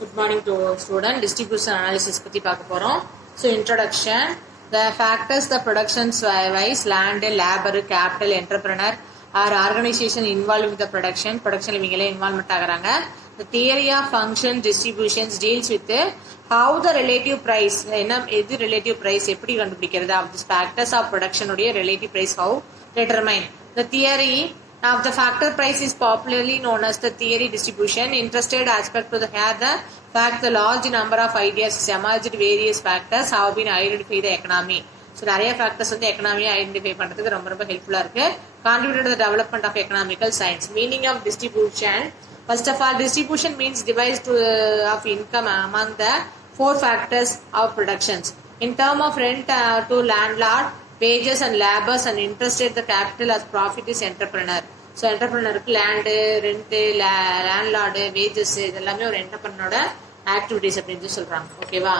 Good morning to student. Distribution analysis பத்தி பார்க்க போறோம். So introduction. The factors the production wise land, labor, capital, entrepreneur or organization involved with the production இவங்களே involvement ஆகுறாங்க. The theory of function distributions deals with how the relative price எது relative price எப்படி கண்டுபிடிக்கிறது of the factors of production உடைய relative price how determine. The theory of the factor price is popularly known as the theory distribution. Interested aspect to the here the fact the large number of ideas emerged various factors have been identified the economy. So நிறைய factors வந்து economy identify பண்றதுக்கு ரொம்ப ஹெல்ப்ஃபுல்லா இருக்கு. Contributed to the development of economical science. Meaning of distribution. First of all, distribution means division of income among the four factors of productions. In term of rent to landlord, wages and labors and interested the capital as profit is entrepreneur. So entrepreneur land, rent, landlord, wages இதெல்லாமே ஒரு entrepreneur activities அப்படின்னு சொல்றாங்க. ஓகேவா?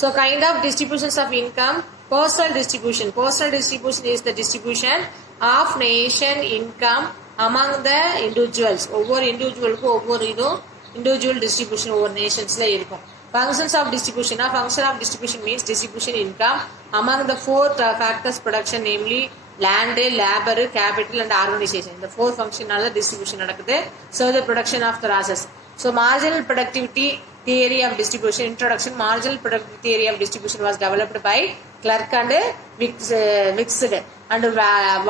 So kind of distributions of income, personal distribution. Personal distribution is the distribution of nation income among the individuals. ஒவ்வொரு இண்டிவிஜுவலுக்கும் ஒவ்வொரு இதுவும் individual distribution ஒவ்வொரு நேஷன்ஸ்ல இருக்கும். Functions of distribution. A function of distribution means distribution income among the four factors production, namely land, labor, capital and organization. The four functional distribution நடக்குது. So the production of the process. So marginal productivity theory of distribution introduction. Marginal productivity theory of distribution was developed by Clerk and Wixed and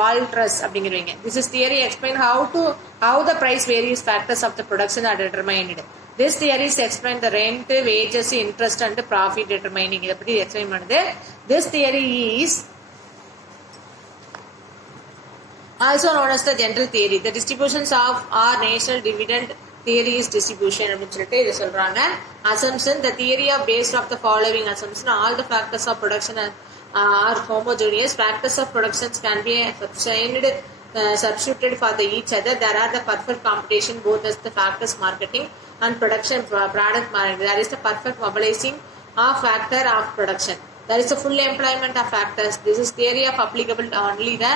Walters அப்படிங்கிறவங்க. This is theory explain how the price various factors of the production are determined. This theory is explain the rent, wages, interest and profit determining. இதை பற்றி explain பண்ணுது. This theory is also known as the general theory. The distributions of our national dividend theory is distribution அப்படின்னு சொல்லிட்டு இதை சொல்றாங்க. Assumption. The theory of based of the following assumption. All the factors of production are homogeneous. Factors of productions can be substituted for each other. There are the perfect competition both as the factors marketing and production product marketing. There is the perfect mobilizing of factor of production. There is a full employment of factors. This is theory of applicable only the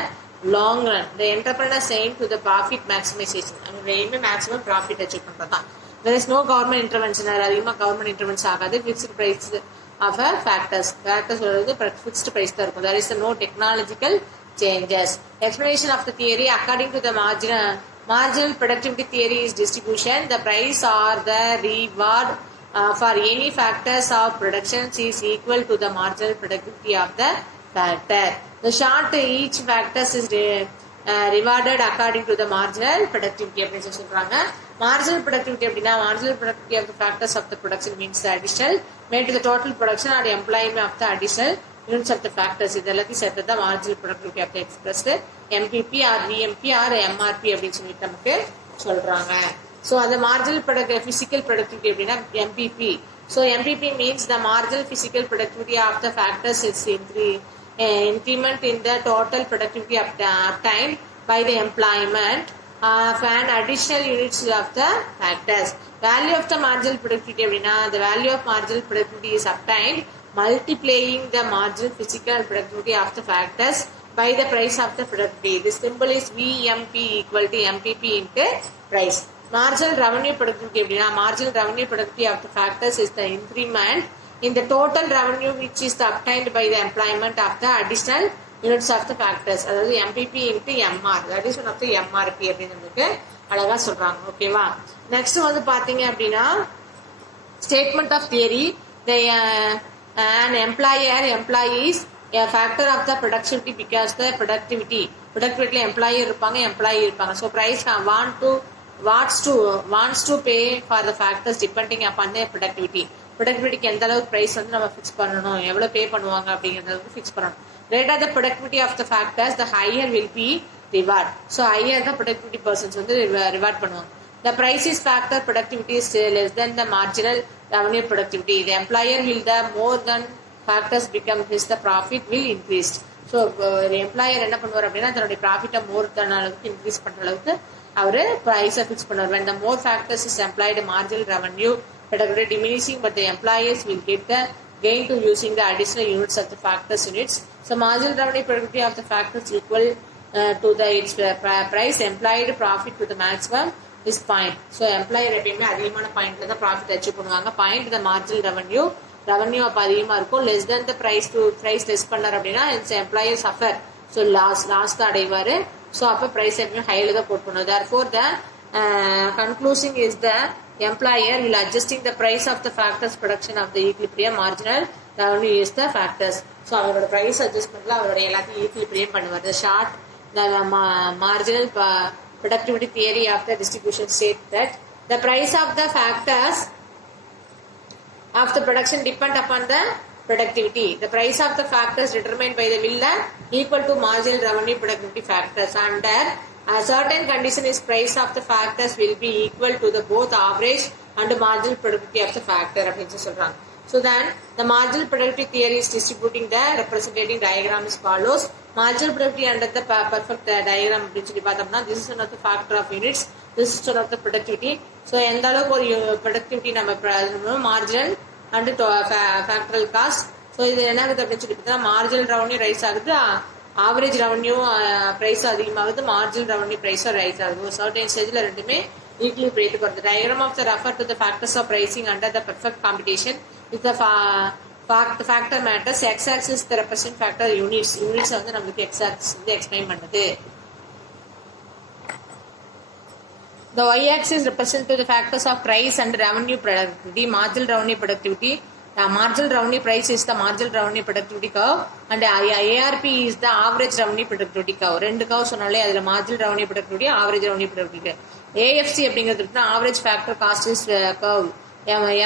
long run. The entrepreneurs aim to the profit maximization. Aim maximum profit achieve பண்றதான். There is no government intervention. அதிகமாக government intervention ஆகாது. Fixed price of factors. Factors சொல்றது fixed price தான் இருக்கும். There is no technological changes. Explanation of the theory according to the marginal productivity theory is distribution. The price or the reward for any factors of production is equal to the marginal productivity of the factor. The short each factors is rewarded according to the marginal productivity அப்படின்னு சொல்றாங்க. Marginal productivity அப்படின்னா marginal productivity of the factors of the production means the additional made to the total production or employment of the additional units of the factors. இது எல்லாத்தையும் சேர்த்து தான் marginal productivity of the expressed MPP or VMP or MRP அப்படின்னு சொல்லிட்டு நமக்கு சொல்றாங்க. So அந்த marginal physical productivity அப்படின்னா MPP. So MPP means the marginal physical productivity of the factors is increment in the total productivity obtained by the employment of an additional units of the factors. Value of the marginal productivity அப்படின்னா the value of marginal productivity is obtained multiplying the marginal physical productivity of the factors by the price of the productivity. This symbol is VMP equal to MPP into price. Marginal revenue productivity அப்படின்னா marginal revenue productivity of the factors is the increment in the total revenue which is obtained by the employment of the additional units of the factors. அதாவது MPP into MR. That is one of the MRP அப்படின்னு நமக்கு அழகா சொல்றாங்க. ஓகேவா? நெக்ஸ்ட் வந்து பாத்தீங்க அப்படின்னா statement of theory. The an employees a factor of the productivity because the productivity employee இருப்பாங்க employee இருப்பாங்க. So price wants to pay for the factors depending upon their productivity. ப்ரொடக்டிவிட்டிக்கு எந்த அளவுக்கு ப்ரைஸ் வந்து நம்ம ஃபிக்ஸ் பண்ணணும், எவ்வளோ பே பண்ணுவாங்க அப்படிங்கிறத அளவுக்கு ஃபிக்ஸ் பண்ணணும். Rate the productivity of the factors the higher will be reward. So higher தான் ப்ரொடக்டிவிட்டி பர்சன்ஸ் வந்து ரிவார்ட் பண்ணுவாங்க. The price is factor productivity is less than the marginal revenue productivity. The employer will the more than factors become his the profit will increase. So ஒரு employer என்ன பண்ணுவார் அப்படின்னா தன்னுடைய ப்ராஃபிட்டை மோர் தென் அளவுக்கு இன்க்ரீஸ் பண்ணுற அளவுக்கு அவர் ப்ரைஸை ஃபிக்ஸ் பண்ணுவார். when the more factors is employed marginal revenue productivity diminishing but the employers will get the gain to using the additional units of the factors units. So marginal revenue productivity of the factors equal to the its price employed profit to the maximum is point. So employer எப்பயுமே அதிகமான பாயிண்ட்ல தான் profit achieve பண்ணுவாங்க. Point the marginal revenue அப்போ அதிகமாக இருக்கும். Less than the price less பண்ணார் அப்படின்னா it's employer suffer. So loss தான் அடைவார். ஸோ அப்போ ப்ரைஸ் எப்பயுமே ஹையில் தான் போட் பண்ணுவோம். therefore the conclusion is the employer will adjusting the price of the factors production of the equilibrium marginal revenue is the factors. So அவரோட ப்ரைஸ் அட்ஜஸ்ட்மெண்ட்ல அவரோட எல்லாத்தையும் ஈக்குலிபிரியம் பண்ணுவார். the short the marginal productivity theory of the distribution state that the price of the factors of the production depend upon the productivity. The price of the factors determined by the will equal to marginal revenue productivity factors. Under a certain condition is price of the factors will be equal to the both average and marginal productivity of the factor அப்படின்னு சொல்றாங்க. So then the marginal productivity theory is distributing the representative diagram as follows. Marginal productivity under the perfect diagram அப்படின்னு சொல்லி பார்த்தோம்னா this is one of the factor of units, this is one of the productivity. So எந்த அளவுக்கு ஒரு productivity நம்ம marginal and factoral cost. So இது என்ன ஆகுது அப்படின்னு சொல்லி பார்த்தா மார்ஜினல் ரெவன்யூ ரைஸ் ஆகுது, ஆவரேஜ் ரெவன்யூ ப்ரைஸ் அதிகமாகுது, மார்ஜினல் ரெவன்யூ ப்ரைஸும் ரைஸ் ஆகுது. ஒரு சர்டன் ஸ்டேஜில் ரெண்டுமே ஈக்குவலி பிரேட்டுக்கு வருது. Diagram of the refer to the factors of pricing under the perfect competition with the factor matters. X axis the represent factor units வந்து நம்மளுக்கு எக்ஸ் ஆக்சிஸ் வந்து எக்ஸ்பிளைன் பண்ணுது. The y-axis represents the factors of price and revenue productivity. Marginal revenue productivity. The marginal revenue price is the marginal revenue productivity curve, and ARP is the average revenue productivity curve. ரெண்டு curve சொன்னாலே அதில் marginal revenue productivity, average revenue productivity. AFC அப்படிங்கிறது average factor cost is curve.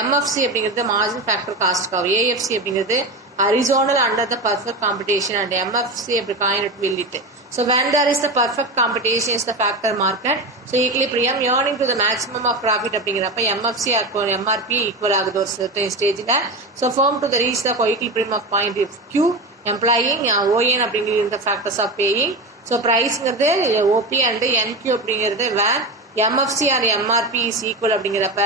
MFC அப்படிங்கிறது marginal factor cost curve. AFC அப்படிங்கிறது horizontal under the perfect competition, and MFC அப்படி coin will it. So when there is the perfect competition is the factor market. So equilibrium earning to the maximum of profit அப்படிங்கிறப்ப MFC MRP equal ஆகுது ஒரு certain stageல. So firm to the reach the equilibrium of point if Q employing ON அப்படிங்கிறது the factors of paying. So priceங்கிறது OP and NQ அப்படிங்கிறது where MFC or MRP is equal அப்படிங்கிறப்ப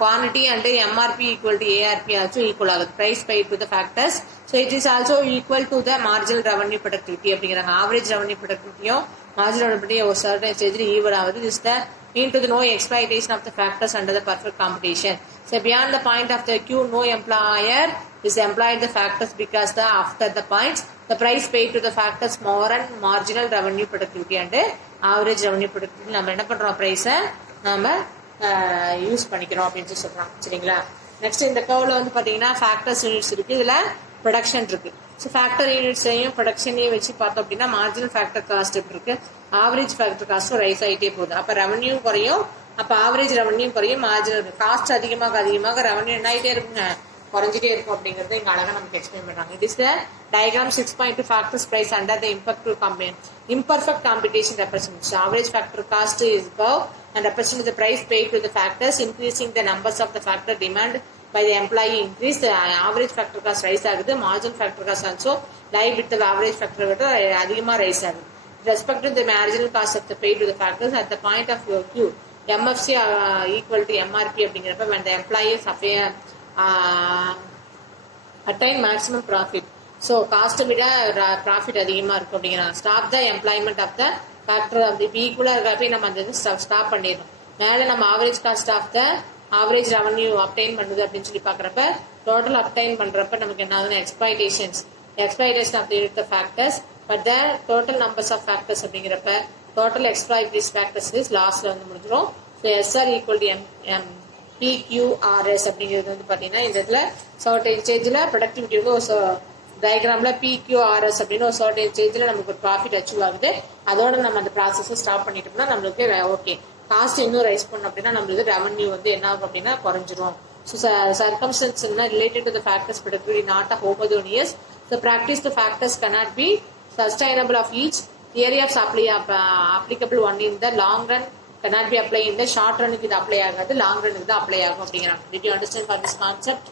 quantity and MRP equal to ARP also equal ஆகுது. Price paid to the factors. So it is also equal to the marginal revenue productivity அப்படிங்கிறாங்க. Average revenue productivityயும் marginal productivity ஒரு certain stage even ஆகுது. This is the mean to the no exploitation of the factors under the perfect competition. So beyond the point of the Q, no employer is employed the factors because the after the points the price paid to the factors more and marginal revenue productivity and average revenue productivity நம்ம என்ன பண்றோம் பிரைஸை நம்ம யூஸ் பண்ணிக்கிறோம் அப்படின்னு சொல்றாங்க. சரிங்களா? நெக்ஸ்ட் இந்த கர்வ்ல வந்து பாத்தீங்கன்னா ஃபேக்டர்ஸ் யூனிட்ஸ் இருக்கு, இதுல ப்ரொடக்ஷன் இருக்கு. ஸோ ஃபேக்டர் யூனிட்ஸையும் ப்ரொடக்ஷனையும் வச்சு பார்த்தோம் அப்படின்னா மார்ஜினல் ஃபேக்டர் காஸ்ட் எப்படி இருக்கு, ஆவரேஜ் ஃபேக்டர் காஸ்ட்டும் ரைஸ் ஆகிட்டே போகுது. அப்போ ரெவன்யூ குறையும், அப்போ ஆவரேஜ் ரெவன்யூ குறையும், மார்ஜினல் காஸ்ட் அதிகமாக ரெவன்யூ என்ன ஆகிட்டே இருக்குங்க, குறைஞ்சிட்டே இருக்கும் அப்படிங்கறது இங்க அழகா நமக்கு எக்ஸ்பிளைன் பண்றாங்க. It is the diagram 6.2 factors price under the imperfect competition represents average factor cost is curve and represents the price paid to the factors. Increasing the numbers of the factor demand by the employee increase, the average factor cost rise ஆகுது, margin factor cost also lie with the average factor விட அதிகமா ரைஸ் ஆகுது. Respect to the marginal cost of the paid to the factors at the point of Q, MFC equal to MRP அப்படிங்கிறப்ப when the employees attain maximum profit. So cost விட profit அதிகமா இருக்கும் அப்படிங்கிறாங்க. Stop the employment of the factor of the ஈக்குவலா இருக்கப்ப நம்ம அந்த stop பண்ணிடணும். மேலே நம்ம average cost of the average revenue obtain பண்ணுது அப்படின்னு சொல்லி பாக்குறப்ப டோட்டல் அப்டைன் பண்றப்ப நமக்கு என்ன ஆகுதுன்னா exploitation of the factors but the total numbers of factors அப்படிங்கிறப்ப டோட்டல் எக்ஸ்பிளாய்டேஷன் ஃபேக்டர்ஸ் இஸ் லாஸ்ட்ல வந்து முடிஞ்சிடும். So SR equal to PQRS அப்படிங்கிறது வந்து பாத்தீங்கன்னா இந்த இடத்துல சர்டன் ஸ்டேஜ்ல ப்ரொடக்டிவிட்டி வந்து ஒரு டயக்ராம்ல PQRS அப்படின்னு ஒரு சர்டன் ஸ்டேஜ்ல நமக்கு ஒரு ப்ராஃபிட் அச்சீவ் ஆகுது. அதோட நம்ம அந்த ப்ராசஸை ஸ்டாப் பண்ணிட்டோம்னா நம்மளுக்கு ஓகே காஸ்ட் இன்னும் ரைஸ் பண்ணோம் அப்படின்னா நம்மளுக்கு ரெவன்யூ வந்து என்ன ஆகும் அப்படின்னா குறைஞ்சிரும். So circumstances related to the factors productivity not a homogeneous. So practice the factors cannot be sustainable of each. Theory of applicable one in the long run cannot be applied in the short run. இது அப்ளை ஆகாது, long run இது அப்ளை ஆகும் அப்படிங்கிறாங்க. Did you understand for this concept?